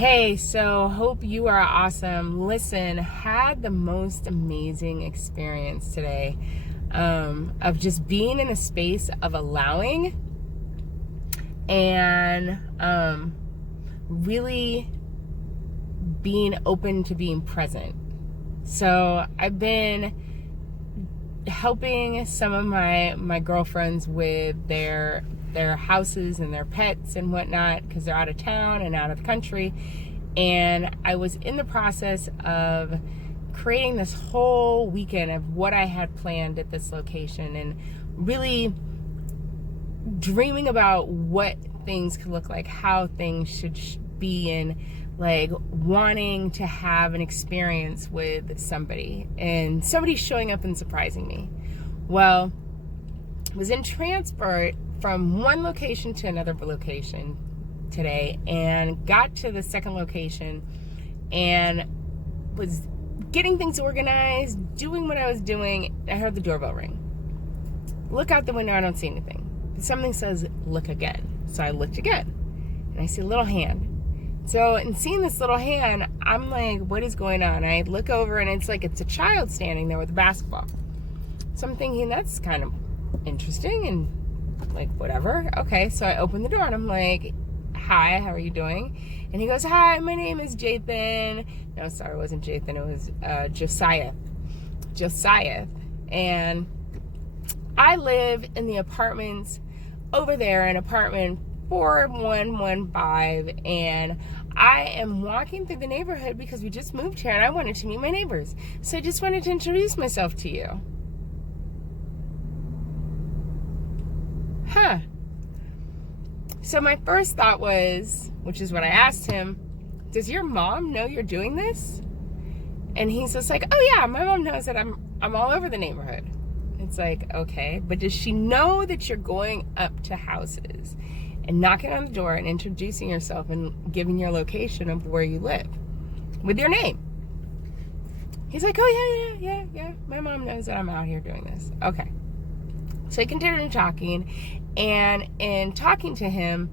Hey, so hope you are awesome. Listen, had the most amazing experience today of just being in a space of allowing and really being open to being present. So I've been helping some of my girlfriends with their houses and their pets and whatnot because they're out of town and out of the country. And I was in the process of creating this whole weekend of what I had planned at this location and really dreaming about what things could look like, how things should be, and like wanting to have an experience with somebody and somebody showing up and surprising me. Well, I was in transport from one location to another location today and got to the second location and was getting things organized, doing what I was doing. I heard the doorbell ring. Look out the window, I don't see anything. Something says, look again. So I looked again and I see a little hand. So in seeing this little hand, I'm like, what is going on? I look over and it's a child standing there with a basketball. So I'm thinking that's kind of interesting and like whatever. Okay, so I open the door and I'm like, hi, how are you doing? And he goes, hi, my name is Jathan. No, sorry, it wasn't Jathan, it was Josiah. And I live in the apartments over there in apartment 4115, and I am walking through the neighborhood because we just moved here and I wanted to meet my neighbors. So I just wanted to introduce myself to you. Huh. So my first thought was, which is what I asked him, does your mom know you're doing this? And he's just like, oh yeah, my mom knows that I'm all over the neighborhood. It's like, okay, but does she know that you're going up to houses and knocking on the door and introducing yourself and giving your location of where you live with your name? He's like, oh yeah, my mom knows that I'm out here doing this. Okay. So I continued talking, and in talking to him,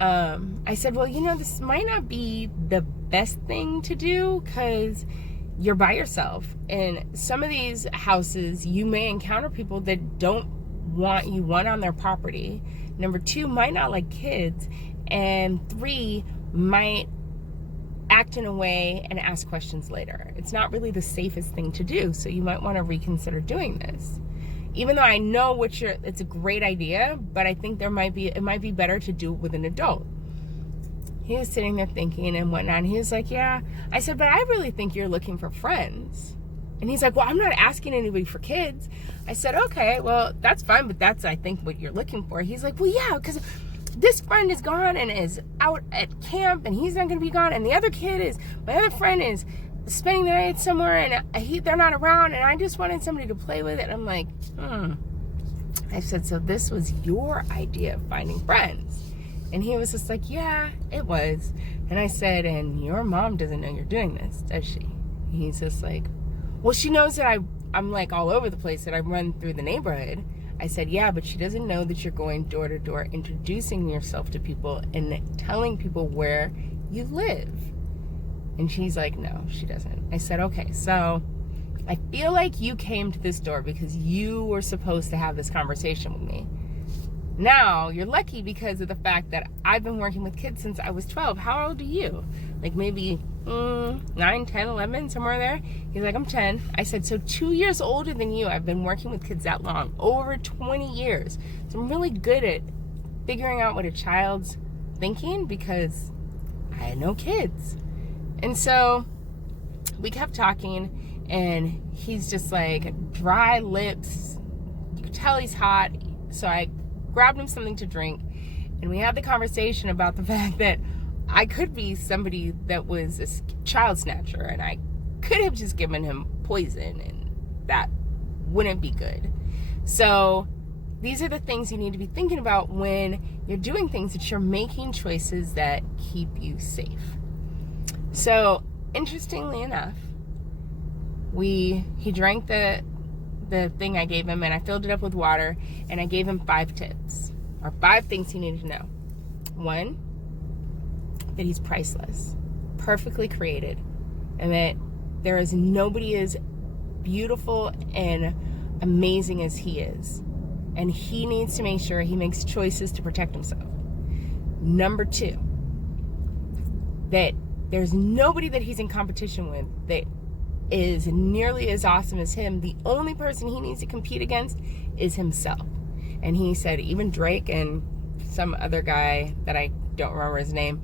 I said, well, this might not be the best thing to do because you're by yourself. In some of these houses, you may encounter people that don't want you, one, on their property, number two, might not like kids, and three, might act in a way and ask questions later. It's not really the safest thing to do, so you might want to reconsider doing this. Even though I know it's a great idea, but I think it might be better to do it with an adult. He was sitting there thinking and whatnot, and he was like, yeah. I said, but I really think you're looking for friends. And he's like, well, I'm not asking anybody for kids. I said, okay, well, that's fine, but that's, I think, what you're looking for. He's like, well, yeah, because this friend is gone and is out at camp, and he's not going to be gone, and my other friend is spending the night somewhere, and they're not around, and I just wanted somebody to play with it. I'm like, I said, so this was your idea of finding friends? And he was just like, yeah, it was. And I said, and your mom doesn't know you're doing this, does she? And he's just like, well, she knows that I'm like all over the place, that I run through the neighborhood. I said, yeah, but she doesn't know that you're going door to door, introducing yourself to people and telling people where you live. And she's like, no, she doesn't. I said, okay, so I feel like you came to this door because you were supposed to have this conversation with me. Now, you're lucky because of the fact that I've been working with kids since I was 12. How old are you? Like maybe 9, 10, 11, somewhere there? He's like, I'm 10. I said, so 2 years older than you. I've been working with kids that long, over 20 years. So I'm really good at figuring out what a child's thinking because I had no kids. And so we kept talking, and he's just like dry lips. You could tell he's hot. So I grabbed him something to drink, and we had the conversation about the fact that I could be somebody that was a child snatcher, and I could have just given him poison, and that wouldn't be good. So these are the things you need to be thinking about when you're doing things, that you're making choices that keep you safe. So, interestingly enough, he drank the thing I gave him, and I filled it up with water, and I gave him 5 tips, or 5 things he needed to know. 1, that he's priceless, perfectly created, and that there is nobody as beautiful and amazing as he is. And he needs to make sure he makes choices to protect himself. Number 2, that there's nobody that he's in competition with that is nearly as awesome as him. The only person he needs to compete against is himself. And he said even Drake and some other guy that I don't remember his name.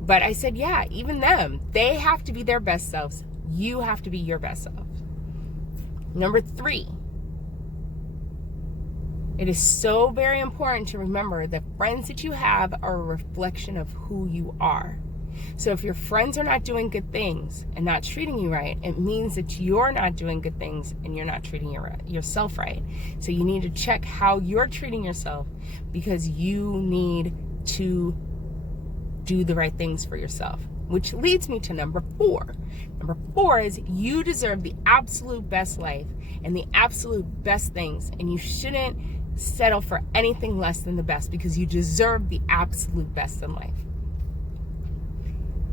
But I said, yeah, even them. They have to be their best selves. You have to be your best self. Number 3, it is so very important to remember that friends that you have are a reflection of who you are. So if your friends are not doing good things and not treating you right, it means that you're not doing good things and you're not treating yourself right. So you need to check how you're treating yourself, because you need to do the right things for yourself. Which leads me to number 4. Number 4 is you deserve the absolute best life and the absolute best things, and you shouldn't settle for anything less than the best, because you deserve the absolute best in life.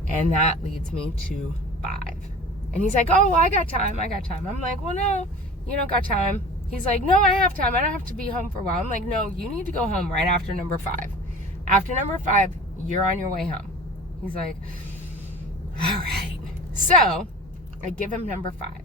And that leads me to 5. And he's like, oh, well, I got time. I'm like, well, no, you don't got time. He's like, no, I have time. I don't have to be home for a while. I'm like, no, you need to go home right after number 5. After number 5, you're on your way home. He's like, all right. So I give him number 5.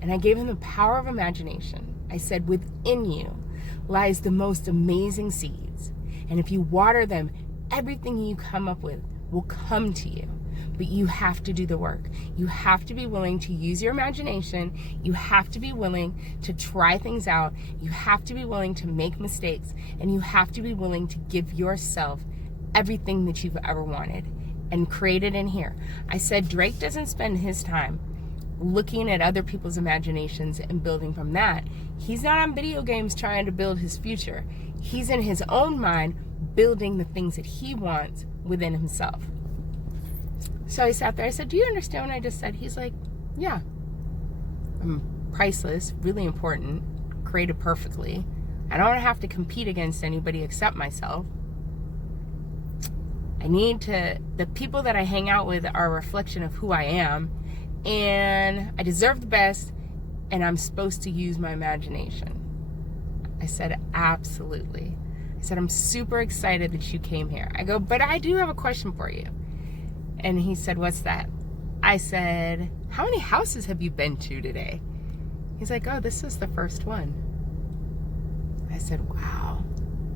And I gave him the power of imagination. I said, within you lies the most amazing seeds. And if you water them, everything you come up with will come to you. But you have to do the work. You have to be willing to use your imagination. You have to be willing to try things out. You have to be willing to make mistakes. And you have to be willing to give yourself everything that you've ever wanted and create it in here. I said Drake doesn't spend his time looking at other people's imaginations and building from that. He's not on video games trying to build his future. He's in his own mind building the things that he wants within himself. So I sat there, I said, do you understand what I just said? He's like, yeah. I'm priceless, really important, created perfectly. I don't have to compete against anybody except myself. The people that I hang out with are a reflection of who I am, and I deserve the best, and I'm supposed to use my imagination. I said, absolutely. I said, I'm super excited that you came here. I go, but I do have a question for you. And he said, what's that? I said, how many houses have you been to today? He's like, oh, this is the first one. I said, wow.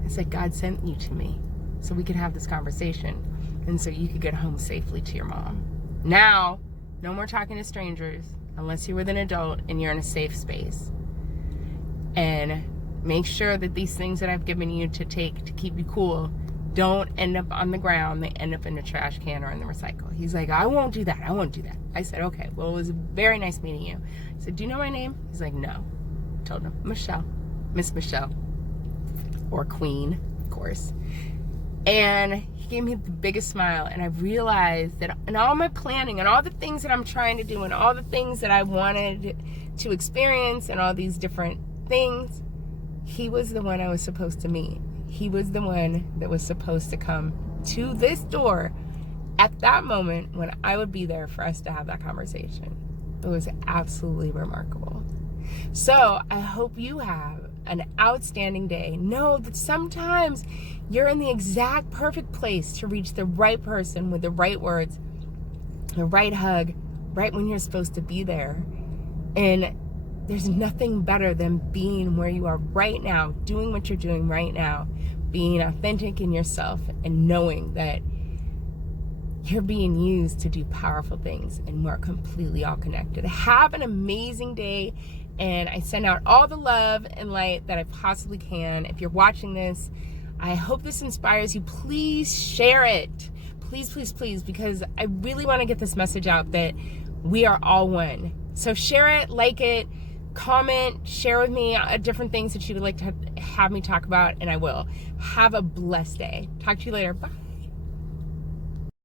I said, God sent you to me so we could have this conversation and so you could get home safely to your mom. Now, no more talking to strangers unless you're with an adult and you're in a safe space. And make sure that these things that I've given you to take to keep you cool don't end up on the ground. They end up in the trash can or in the recycle. He's like, I won't do that. I said, okay, well, it was very nice meeting you. I said, do you know my name? He's like, no. I told him, Michelle. Miss Michelle. Or Queen, of course. And he gave me the biggest smile. And I realized that in all my planning and all the things that I'm trying to do and all the things that I wanted to experience and all these different things, he was the one I was supposed to meet. He was the one that was supposed to come to this door at that moment when I would be there for us to have that conversation. It was absolutely remarkable. So I hope you have an outstanding day. Know that sometimes you're in the exact perfect place to reach the right person with the right words, the right hug, right when you're supposed to be there. And there's nothing better than being where you are right now, doing what you're doing right now, being authentic in yourself and knowing that you're being used to do powerful things and we're completely all connected. Have an amazing day, and I send out all the love and light that I possibly can. If you're watching this, I hope this inspires you. Please share it. Please, please, please, because I really want to get this message out that we are all one. So share it, like it, comment, share with me different things that you would like to have me talk about, and I will. Have a blessed day. Talk to you later. Bye.